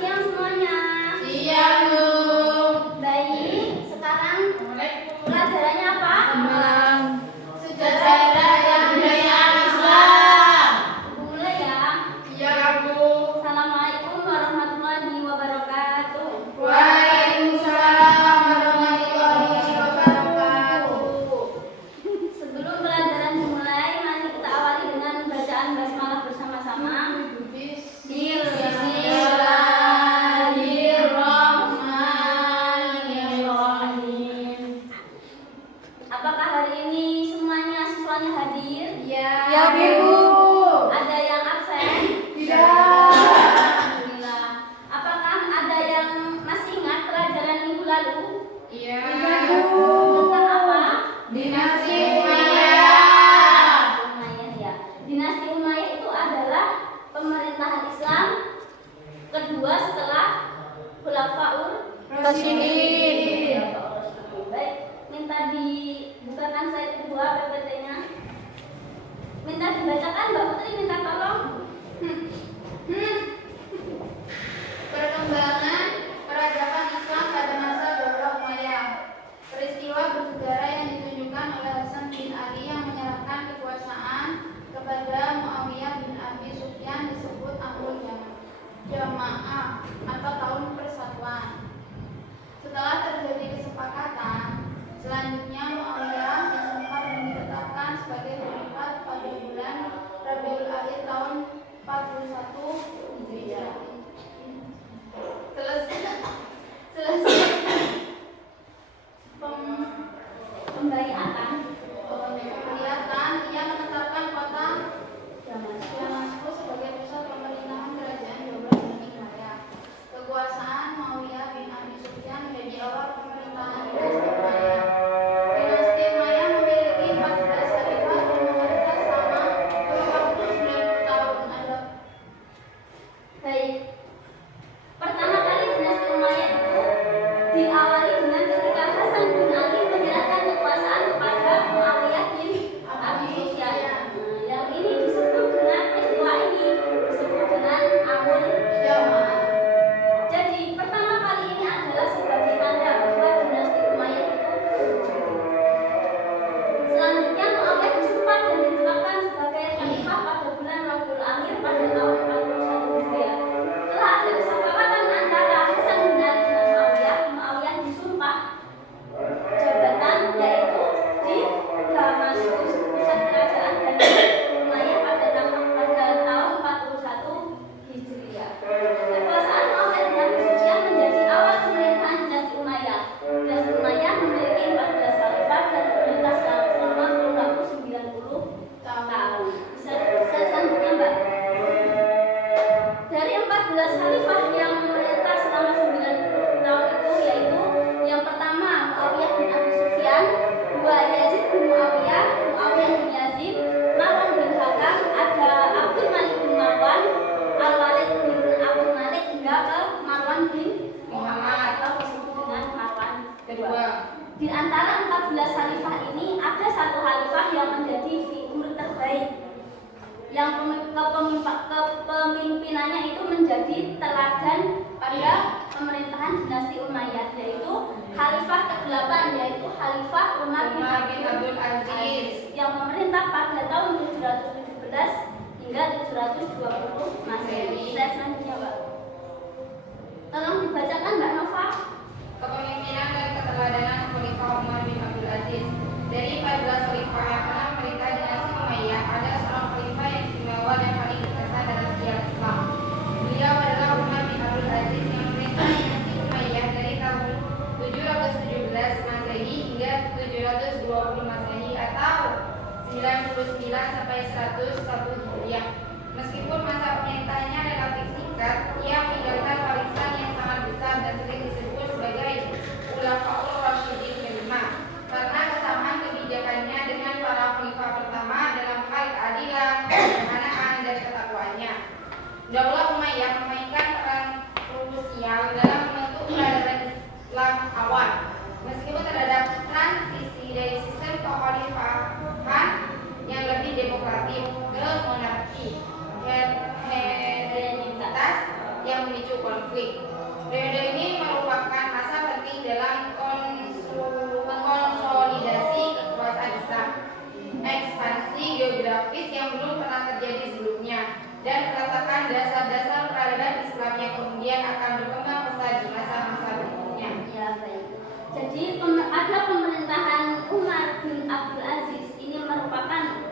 siang semuanya. Siang, Bu. Baik, sekarang pelajarannya apa? Sejarah dan budaya Islam. Mulai ya. Iya, Bu. Assalamualaikum warahmatullahi wabarakatuh. Waalaikumsalam warahmatullahi wabarakatuh. Sebelum pelajaran dimulai, mari kita awali dengan bacaan basmalah bersama-sama. Bismillahirrahmanirrahim. Apakah hari ini semuanya siswanya hadir? Ya, Bu. Ada yang absen? Tidak. Alhamdulillah. Apakah ada yang masih ingat pelajaran minggu lalu? Iya, Bu. Tentang apa? Dinasti Umayyah. Umayyah ya. Dinasti Umayyah itu adalah pemerintahan Islam kedua setelah Khulafaur Rasyidin. Baik, minta dibukakan slide kedua PPT-nya. Minta dibacakan Mbak Putri, minta tolong. Perkembangan peradaban Islam pada masa Daulah Umayyah. Peristiwa bersejarah yang ditunjukkan oleh Hasan bin Ali yang menyerahkan kekuasaan kepada Muawiyah bin Abi Sufyan disebut Amrul Jamaah atau tahun persatuan. Setelah terjadi kesepakatan, selanjutnya Muawiyah disumpah dan ditetapkan sebagai khalifah pada bulan Rabiul Akhir tahun 41 Hijriah. Selesai Pembaiatan pembaiatan, ia menetapkan kota Damaskus sebagai pusat pemerintahan kerajaan Daulah Bani Umayyah. Kekuasaan Muawiyah bin Abi Sufyan menjadi awal pemerintahan dinasti Umayyah. Dinasti Umayyah memiliki 14 khalifah dan memerintah selama 29 tahun. baik. Pertama kali dinasti Umayyah itu diawali dengan ketika Hasan bin Ali menyerahkan kekuasaan kepada Muawiyah bin Abi Sufyan. Yang ini disebut dengan peristiwa ini disebut dengan Amrul Jamaah. Jadi pertama kali ini adalah sebagai tanda bahwa dinasti Umayyah itu. Selanjutnya Muawiyah disumpah dan ditetapkan sebagai khalifah pada bulan Rabiul Akhir pada tahun 41 Hijriah. Setelah ada kesepakatan antara Hasan bin Ali dan Muawiyah disumpah jabatan yaitu di Damaskus, pusat kerajaan Bani Umayyah pada tahun 41 Hijriah. Kekuasaan Muawiyah bin Abi Sufyan menjadi awal pemerintahan dinasti Umayyah. Dinasti Umayyah memiliki 14 khalifah dan memerintah selama kurun waktu 90 tahun. Bisa selanjutnya Mbak. Dari 14 khalifah yang memerintah selama 90 tahun itu yaitu yang pertama Muawiyah bin Abi Sufyan, dua Yazid bin Muawiyah, Muawiyah bin Yazid, Marwan bin Hakam, ada Abdul Malik bin Marwan, Al-Walid bin Abdul Malik hingga ke Marwan bin Muhammad atau disebut dengan Marwan kedua. Di antara 14 khalifah ini ada satu khalifah yang menjadi figur terbaik yang kepemimpinannya itu menjadi teladan pada pemerintahan dinasti Umayyah, yaitu Khalifah ke-8 yaitu Khalifah Umar bin Abdul Aziz yang memerintah pada tahun 717 hingga 720 Masehi. Saya selanjutnya Mbak. Tolong dibacakan Mbak Nova. Kepemimpinan dan keteladanan Khalifah Umar bin Abdul Aziz. Dari 14 khalifah yang pernah memerintah dinasti Umayyah, ada seorang khalifah yang istimewa dan paling berkesan dalam sejarah Islam. Beliau adalah Umar bin Abdul Aziz yang memerintah dinasti Umayyah dari tahun 717 Masehi hingga 720 Masehi atau 99 sampai 101 Hijriah. Meskipun masa pemerintahnya relatif singkat, ia meninggalkan warisan yang sangat besar dan sering disebut sebagai Khulafaur Rasyidin kelima karena kesamaan kebijakannya dengan para konflik. Periode ini merupakan masa penting dalam konsolidasi kekuasaan Islam, ekspansi geografis yang belum pernah terjadi sebelumnya, dan peletakan dasar-dasar peradaban Islam yang kemudian akan berkembang pesat di masa-masa berikutnya. Ya, baik. Jadi ada pemerintahan Umar bin Abdul Aziz ini merupakan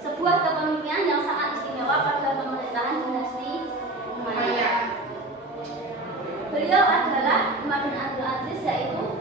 sebuah kepemimpinan yang sangat istimewa pada pemerintahan dinasti Umayyah. Beliau adalah Umar bin Abdul Aziz, yaitu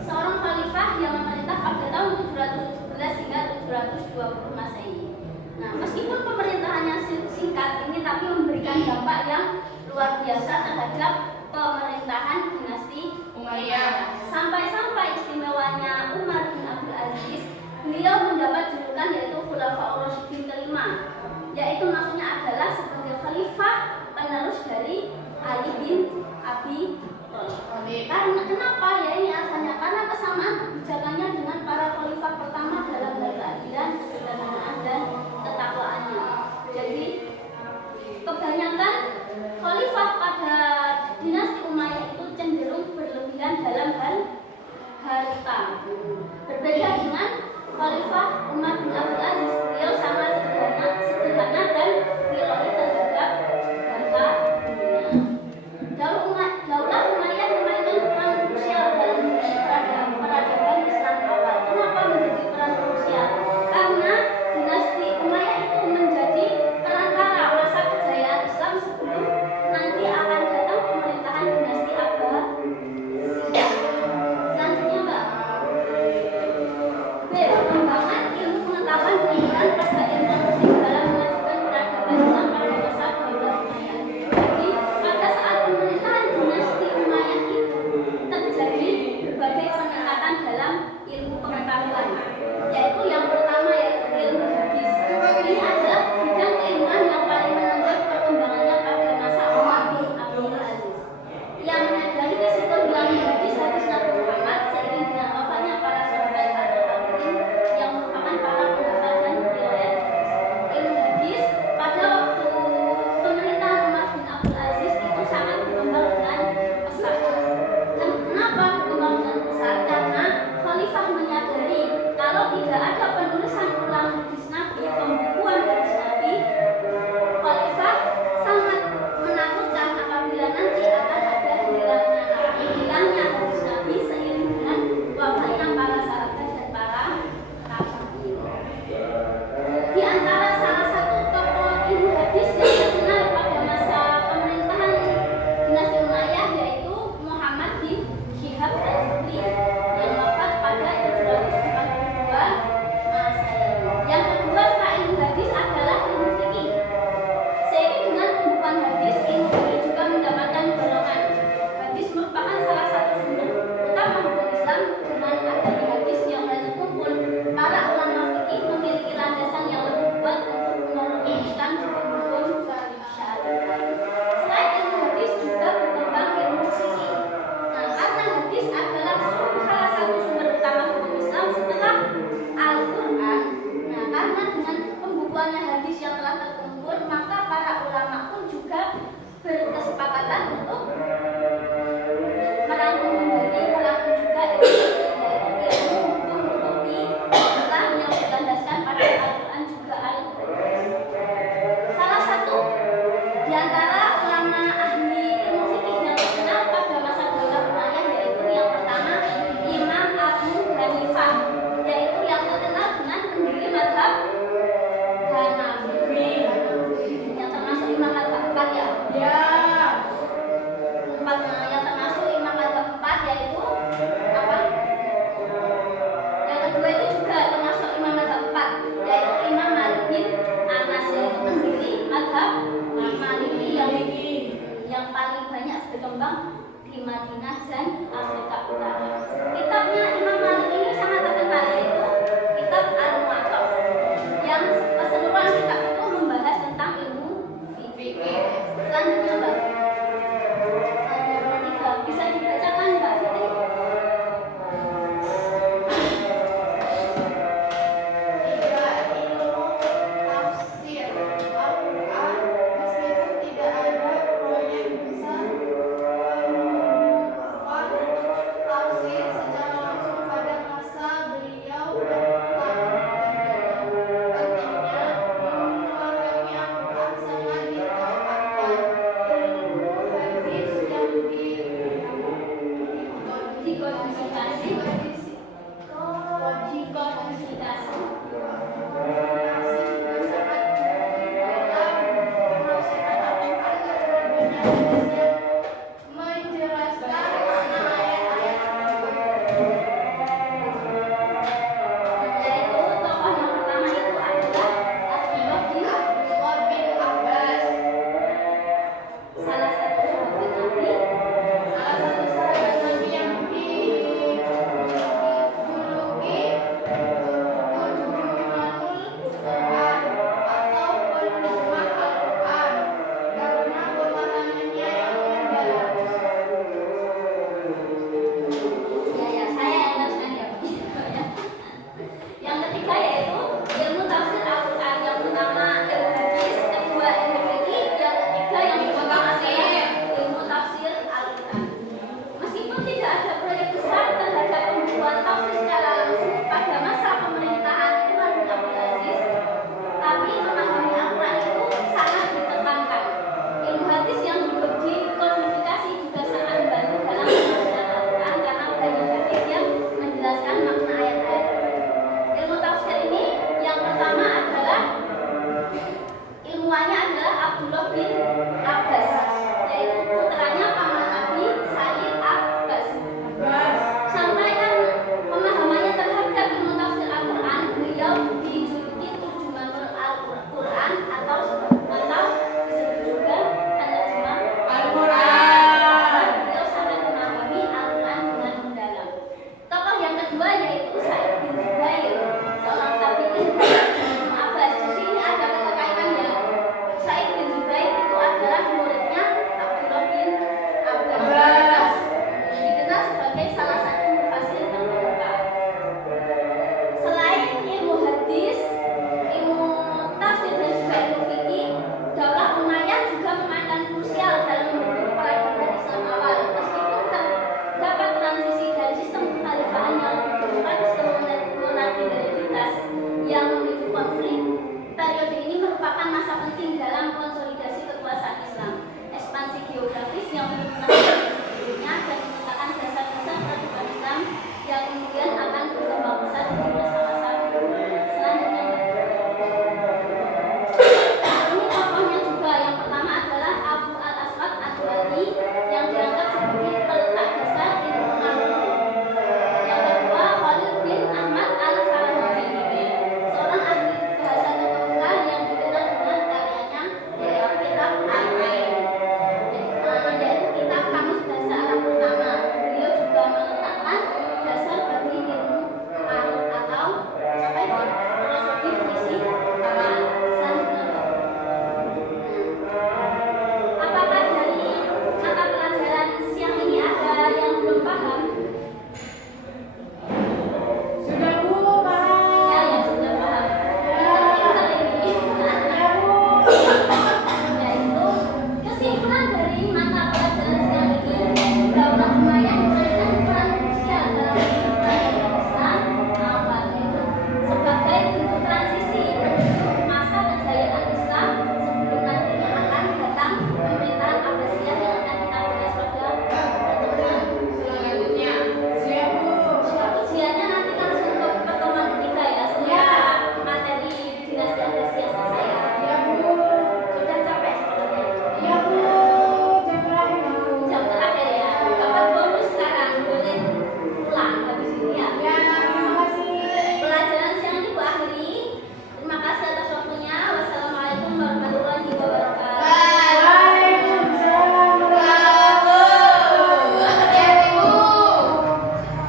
seorang khalifah yang memerintah pada tahun 717 hingga 720 Masehi. Nah, meskipun pemerintahannya singkat ini tapi memberikan dampak yang luar biasa terhadap pemerintahan dinasti Umayyah. Sampai-sampai istimewanya Umar bin Abdul Aziz, beliau mendapat julukan yaitu Khulafaur Rasyidin kelima, yaitu maksudnya adalah sebagai khalifah penerus dari Ali bin Abi Thalib. Karena kenapa ya ini asalnya? Karena kesamaan kebijakannya dengan para khalifah pertama dalam hal keadilan, kesederhanaan dan ketakwaannya. Jadi kebanyakan khalifah pada dinasti Umayyah itu cenderung berlebihan dalam hal harta. Berbeda dengan Khalifah Umar bin Abdul Aziz, beliau sangat sederhana dan rilai terhadap harta dunia. Daulah Umayyah memainkan peran krusial dalam peradaban Islam awal. Kenapa menjadi peran krusial? Karena dinasti Umayyah itu menjadi perantara masa kejayaan Islam sebelum nanti akan datang pemerintahan dinasti Abbasiyah. Selanjutnya, Mbak. B. Perkembangan ilmu pengetahuan berperan pada ilmu musik dalam memajukan peradaban Islam pada masa Daulah Umayyah. Jadi pada saat pemerintahan dinasti Umayyah itu terjadi berbagai peningkatan dalam ilmu pengetahuan, yaitu yang pertama yaitu ilmu hadis. Ini adalah bidang keilmuan yang paling menonjol perkembangannya pada masa Umar bin Abdul Aziz. Yang menyadari risiko hilangnya hadis-hadis Nabi Muhammad seiring dengan wafatnya para sahabat tabi'in yang merupakan para penghafal dan riwayat hadis. Ilmu hadis pada waktu pemerintahan Umar bin Abdul Aziz itu sangat berkembang dengan pesat. Dan kenapa berkembang dengan pesat? Karena khalifah menyadari kalau tidak ada penulisan ulang hadis Nabi, pembukuan hadis Nabi, khalifah sangat menakutkan apabila nanti akan ada hilangnya hadis Nabi seiring dengan wafatnya para sahabat dan para tabi'in. Di antara salah satu tokoh ilmu hadis yang terkenal pada masa pemerintahan dinasti Umayyah yaitu Muhammad bin Syihab Az-Zuhri yang wafat pada 742 Masehi. Yang kedua setelah ilmu hadis adalah ilmu fikih. Seiring dengan pembukaan hadis, ilmu fikih juga mendapatkan dorongan. Hadis merupakan salah satu sumber utama hukum Islam. Dengan adanya hadis yang banyak kumpul, para ulama fikih memiliki landasan yang lebih kuat untuk merumuskan hukum syariat. Selain ilmu hadis juga berkembang ilmu fikih. Nah, karena hadis adalah salah satu sumber utama hukum Islam setelah Al-Quran. Nah, karena dengan pembukuannya hadis yang telah terkumpul, maka para ulama pun juga berkesepakatan untuk merangkum juga ilmu hukum Islam yang berlandaskan pada Al-Quran juga Al-Quran. Salah satu di antara ulama ahli ilmu fikih yang terkenal pada masa Daulah Umayyah yaitu yang pertama Imam Abu Hanifah, yaitu yang terkenal dengan pendiri mazhab Hanafi, yang termasuk imam mazhab 4 ya. Yang termasuk imam mazhab 4 yaitu apa? Yang kedua itu juga termasuk imam mazhab 4 yaitu Imam Malik bin Anas, yaitu pendiri mazhab Maliki yang paling banyak berkembang di Madinah dan Afrika Utara. Kitabnya Imam Malik ini sangat terkenal yaitu kitab Al-Muwatta, yang keseluruhan kitab itu membahas tentang ilmu fikih. Selanjutnya, Mbak. Nomor 3 bisa dibacakan, Mbak Fitri. Ilmu tafsir Al-Quran, meskipun tidak ada proyek besar menjelaskan makna ayat-ayat tersebut. Yaitu tokoh yang pertama itu adalah Abdullah bin Abdullah bin Abbas, salah satu sahabat Nabi salah satu sahabat Nabi yang dijuluki Turjumanul Quran atau penerjemah Al-Quran karena pemahamannya yang mendalam. ya saya yang teruskan ya. Yang ketiga yaitu ilmu tafsir Al-Quran. Yang pertama ilmu hadis, kedua ilmu fikih, yang ketiga yang pertama adalah ilmu tafsir Al-Quran. Meskipun tidak ada proyek besar terhadap pembuatan tafsir secara langsung pada masa pemerintahan Umar bin Abdul Aziz, tapi memahami Al-Quran itu sangat ditekankan. Ilmu hadis yang dikodifikasi juga sangat membantu dalam penafsiran Al-Quran karena banyak hadis yang menjelaskan makna ayat-ayat. Ilmu tafsir ini yang pertama adalah ilmuannya adalah Abdullah bin Abbas.